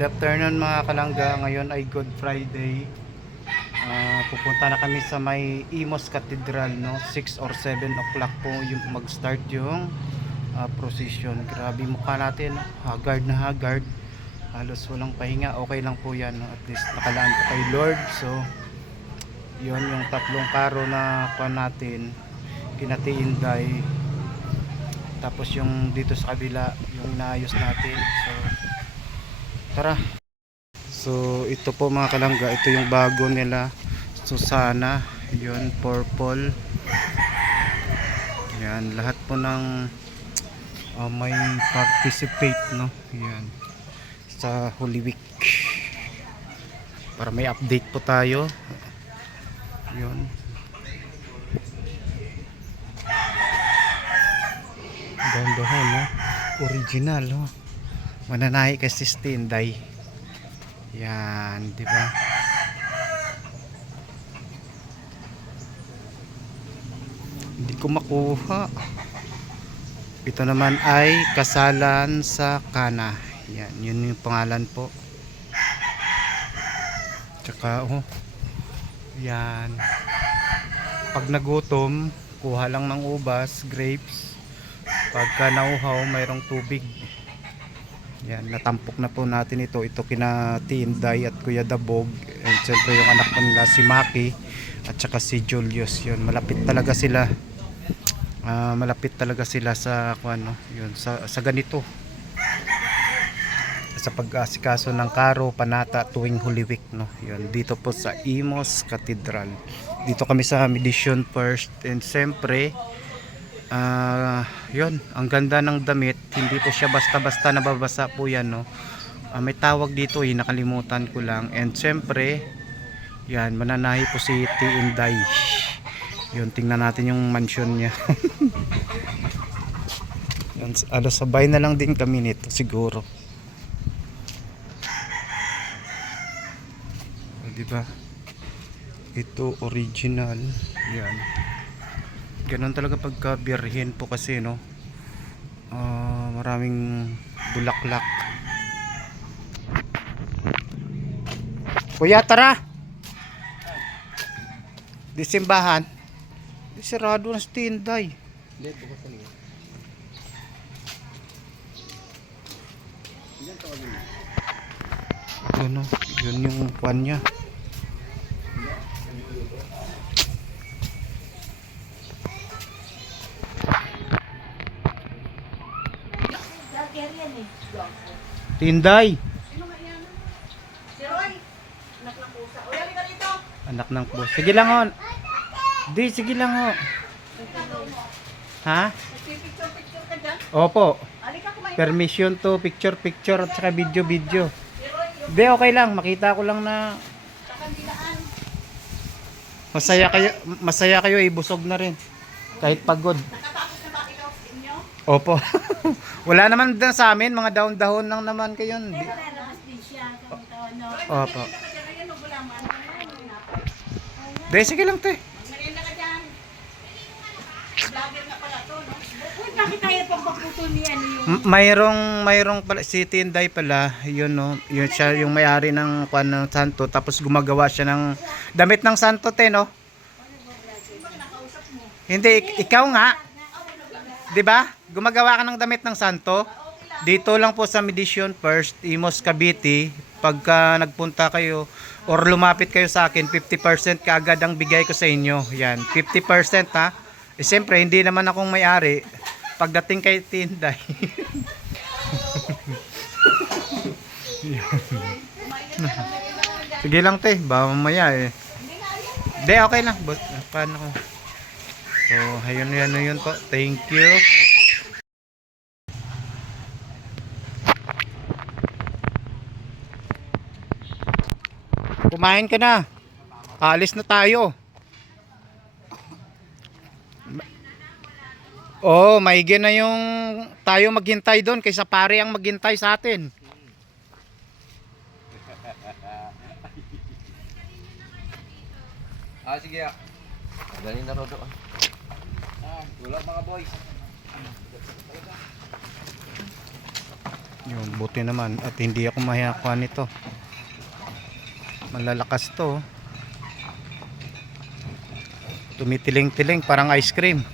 Good afternoon mga kalangga, ngayon ay Good Friday. Pupunta na kami sa may Imos Cathedral, no? 6 or 7 o'clock po yung mag-start yung procession. Grabe mukha natin, no? Haggard na haggard, halos walang pahinga. Okay lang po yan, no? At least nakalaan po kay Lord. So yun yung tatlong karo na kuha natin, kinatiinday. Tapos yung dito sa kabila yung inaayos natin. So tara. So ito po mga kalangga, ito yung bago nila Susana, yun purple. Yan, lahat po ng may participate, no? Yan, sa Holy Week. Para may update po tayo. Yun. Gandahan, no? Original, no? Mananahi kasi Stenday. Yan, di ba? Hindi ko makuha. Ito naman ay Kasalan sa Kana. Yan, yun yung pangalan po. Tsaka yan. Pag nagutom, kuha lang ng ubas, grapes. Pagka nauhaw, mayroong tubig. Yan, natampok na po natin ito. Ito kina Tinday at Kuya Dabog. And siyempre yung anak ko nila si Maki at saka si Julius. Yun, malapit talaga sila. Malapit talaga sila sa ano, yun, sa ganito. Sa pag-asikaso ng karo, panata tuwing Holy Week, no. Yun, dito po sa Imos Cathedral. Dito kami sa Medition First. And siyempre yun, ang ganda ng damit. Hindi po siya basta-basta nababasa po yan, no. May tawag dito nakalimutan ko lang. And siyempre yan, mananahi po si Tinday. Yun, tingnan natin yung mansion niya. Yan, sabay na lang din kami nito siguro. Diba? Ito original. Yan. Ganon talaga pagka birhen po kasi, no. Maraming bulaklak. Kuya, tara. Di simbahan. Di sarado na sa Tinday. Ito, no. Yun yung kwan niya. Tinday. Anak ng pusa. Sige lang, on. Di, sige lang, ho. Ha? Opo. Permission to picture at saka video. Di, okay lang. Makita ko lang na masaya kayo, ibusog na rin. Kahit pagod. Opo. Wala naman din sa amin, mga dahon-dahon lang naman kayo. Opo. De, sige lang, te. Mayroong pala si Tinday pala, yun, no. Yun siya yung may-ari ng kwan ng santo, tapos gumagawa siya ng damit ng santo, te, no. Hindi, ikaw nga. 'Di ba? Gumagawa ka ng damit ng santo. Dito lang po sa Medition First, Imos Cavite. Pagka nagpunta kayo or lumapit kayo sa akin, 50% kaagad ang bigay ko sa inyo. Yan, 50% ha. Eh siyempre, hindi naman akong may-ari. Pagdating kay Tinday. Sige lang, te, baka mamaya eh. Hindi, okay lang. Paano ko? So, ayun po. Thank you. Kumain ka na. Alis na tayo. Maigi na yung tayo maghintay doon kaysa pare ang maghintay sa atin. Sige. Galing na rodo. Wala mga boys. Yung buti naman at hindi ako mahihakuan nito. Malalakas to. Tumitiling-tiling parang ice cream.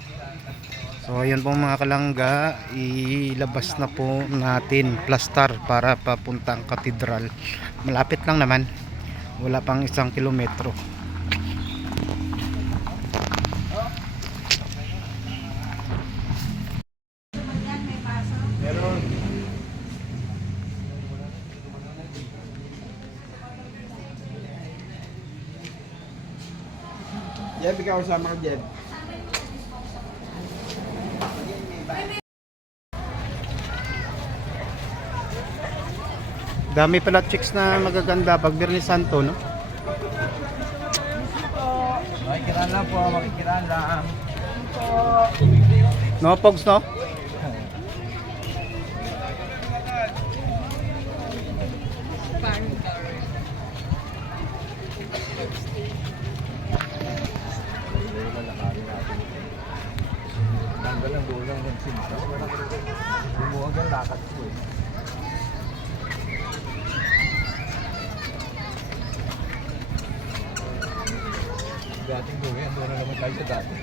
So ayun po mga kalangga, ilabas na po natin plaster para papuntang katedral. Malapit lang naman. Wala pang 1 kilometro. Jeb, ikaw sama ka, Jeb. Dami pala chicks na magaganda pag Birni Santo, no? Makikiraan lang po, makikiraan lang. No, Pogs, no? Tanggal ang dulang ng sinta. Bumuhag ang lakad ko eh. Dating gawin, ando na naman tayo sa dati.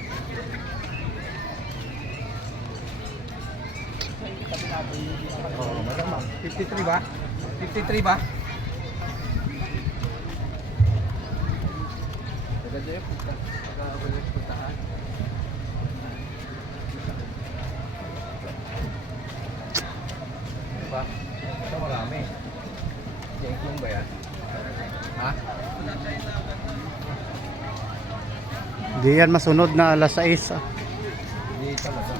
Oo, malamang. 53 ba? 53 ba? Maganda yung punta. Pagkakabalit puntahan. Diba? Ito marami. Jengklong ba yan? Ha? Hindi yan masunod na alas 6. Hindi talaga.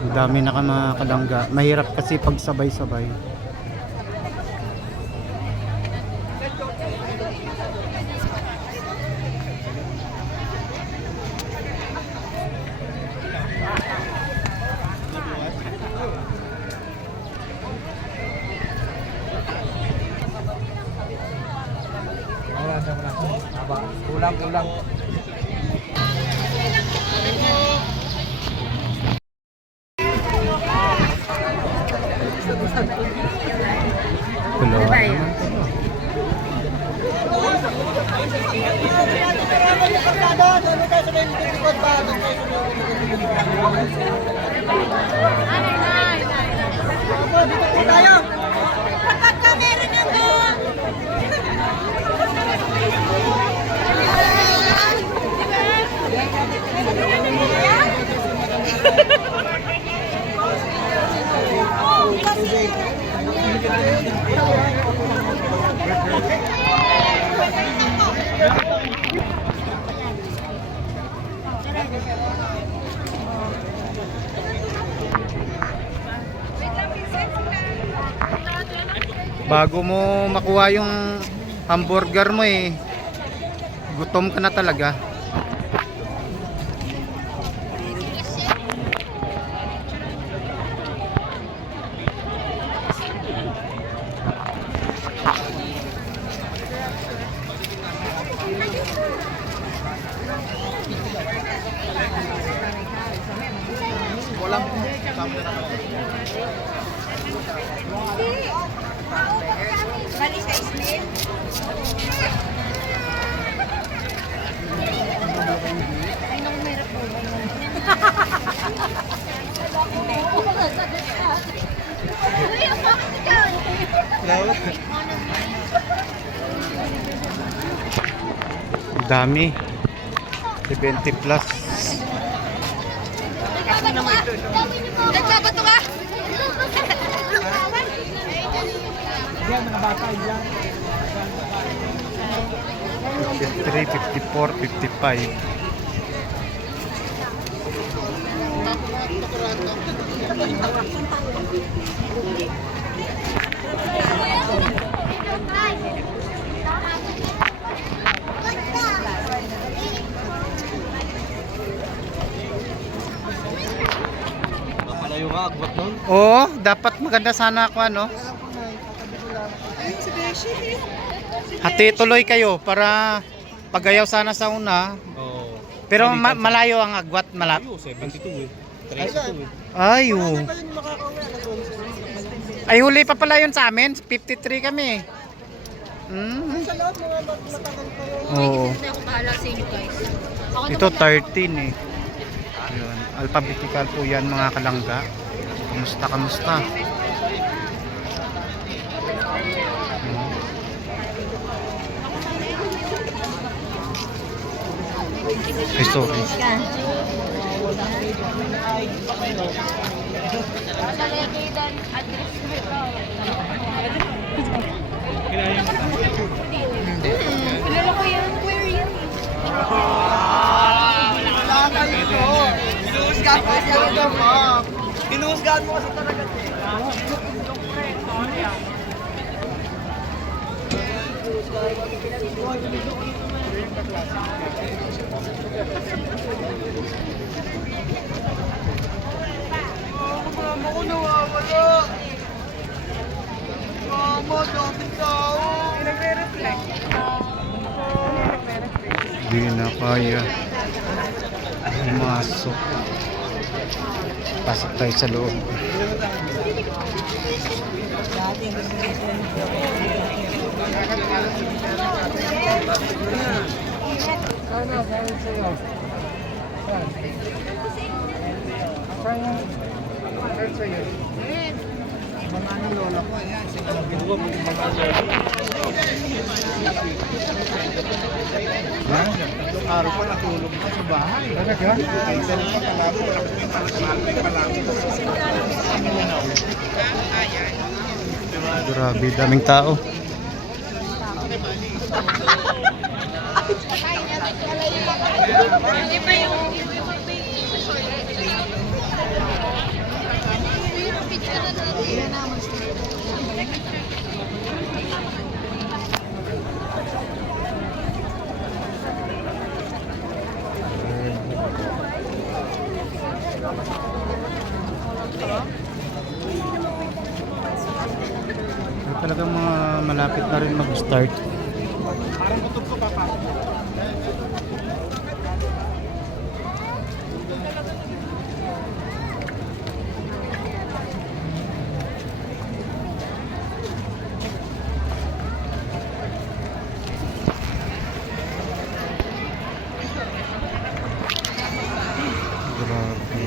Ang dami na ka mga kalangga. Mahirap kasi pag sabay-sabay. Aba, kulang. Tulo. Bago mo makuha yung hamburger mo gutom ka na talaga. Bali sa Ismail. Ay, naku, mayroon po. Dami. 20 plus. Nagbabato ka? 53, 54, 55. Papalayo ka, agwat nun. Oo, dapat maganda sana ako Hati tuloy kayo para pagayaw sana sa una. Oo. Pero malayo ang agwat, Malayo, 72 eh. 32 eh. Ay, oh. Ay, huli pa pala yun sa amin. 53 kami. Oo. Hindi ako bahala sa inyo guys. Ako Ito 13 eh. Ayun. Alphabetical po yan mga kalangga. Kamusta, kamusta? Ay, sorry. Kilala ko yan. Where yan? Ginuhusgahan mo kasi talaga. Mama ko nawawala. Mama, daming tao. Nagre-reflect. Di na kaya. Pumasok. Pasok tayo sa loob. Araw pa natulog ka sa bahay. Talaga? Ay, sa pa palabo. Grabe, daming tao. Hindi pa yung picture na natin. Ay, talagang mga malapit na rin mag-start. Parang kutob ko papa. Grabe.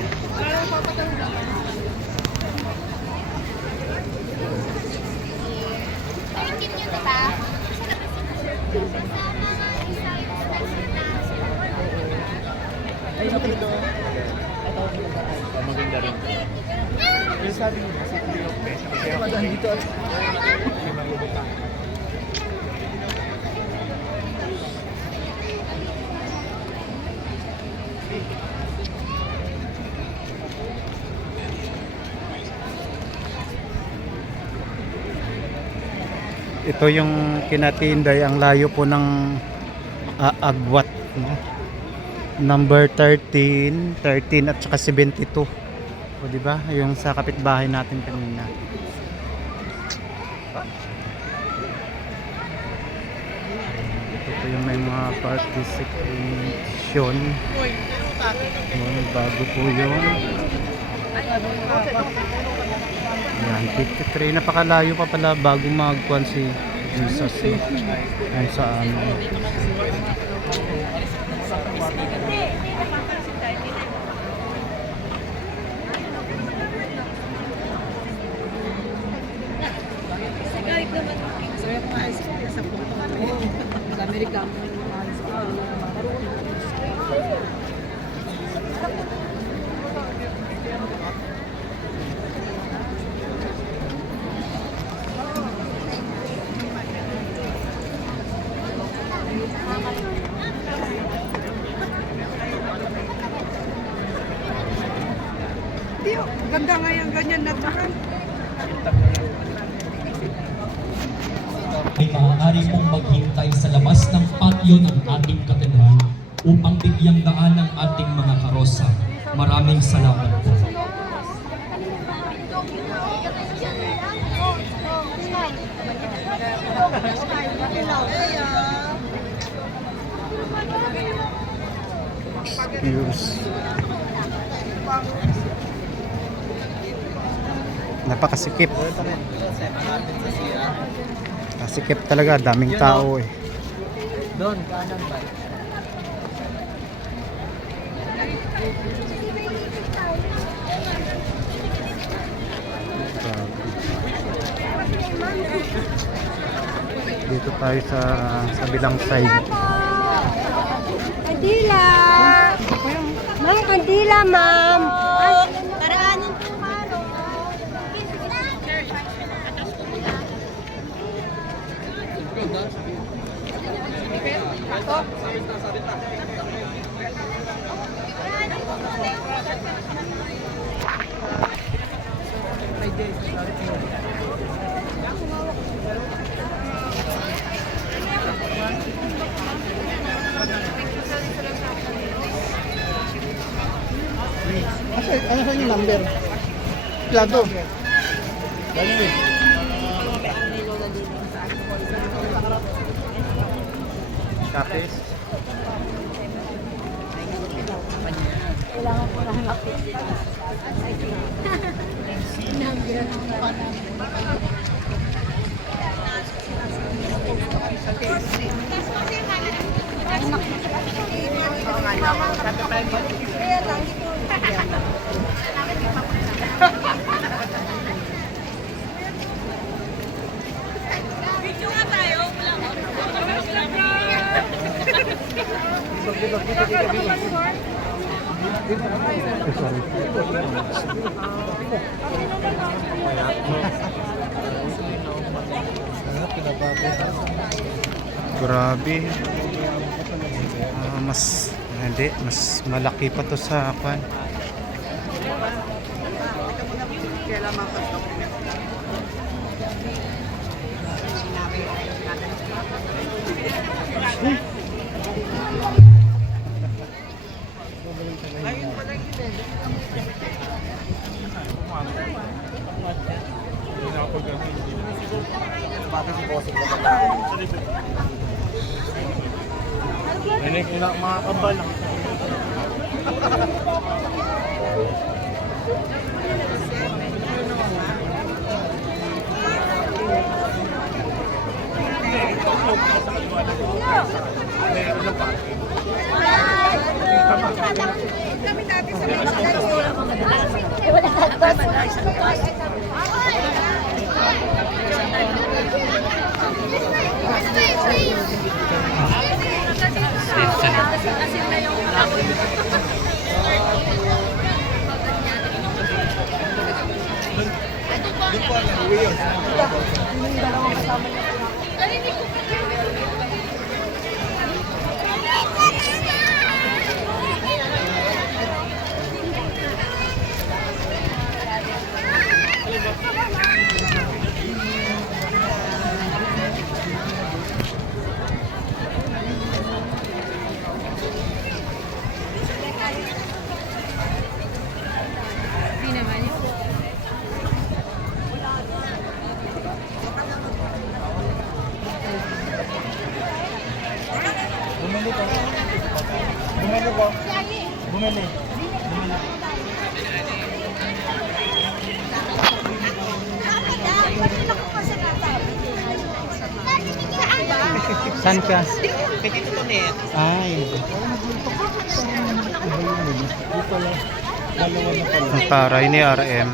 Tingin nyo, diba? Maganda rin. Yung sabi niya, sa Pilipino, kaya madami dito. Limang lubutang. Ito yung kinatinday, ang layo po ng Agwat, no? Number 13 at saka 72. O di ba? Yung sa kapitbahay natin kanina. Ito po yung may mga participation. Bago po yung yan, 53. Napakalayo pa pala bago magkuhan si Jesus eh. Ay sa amin. Ganda nga yung ganyan na takan. Ay maaari pong maghintay sa labas ng patio ng ating katedral upang bigyang daan ang ating mga karosa. Maraming salamat po. Excuse. Napakasikip. Kasikip talaga, daming tao eh. Doon, kanan ba? Dito tayo sa kabilang side. Kandila! Ma'am, kandila, ma'am! Paraanin po, Maro. Ano sa yung number? Plato. Kapis. Grabe. Mas malaki pa to sa kwan. Ano yung mga kabal lang. Kami dati sa mga Bumili. Saan ka? Kaya dito to net. Ay, Dito lang. Dalawa na pala. ang taray ni RM.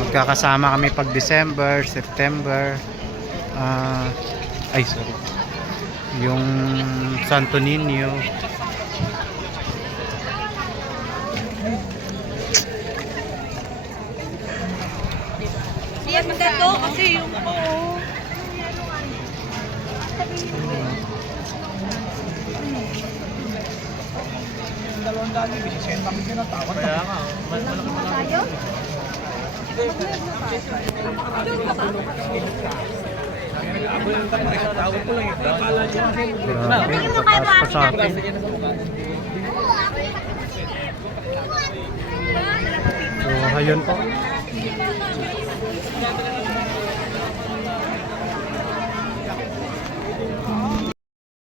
Magkakasama kami pag December, September. Ay, sorry. Yung Santo Niño. Ganda to kasi yung Dalawang dali, binisenta kami na tawad. Kaya nga, malaki pa lang. Tawag ko lang ito. Grabe, mataas pa sa akin. So, ayun po.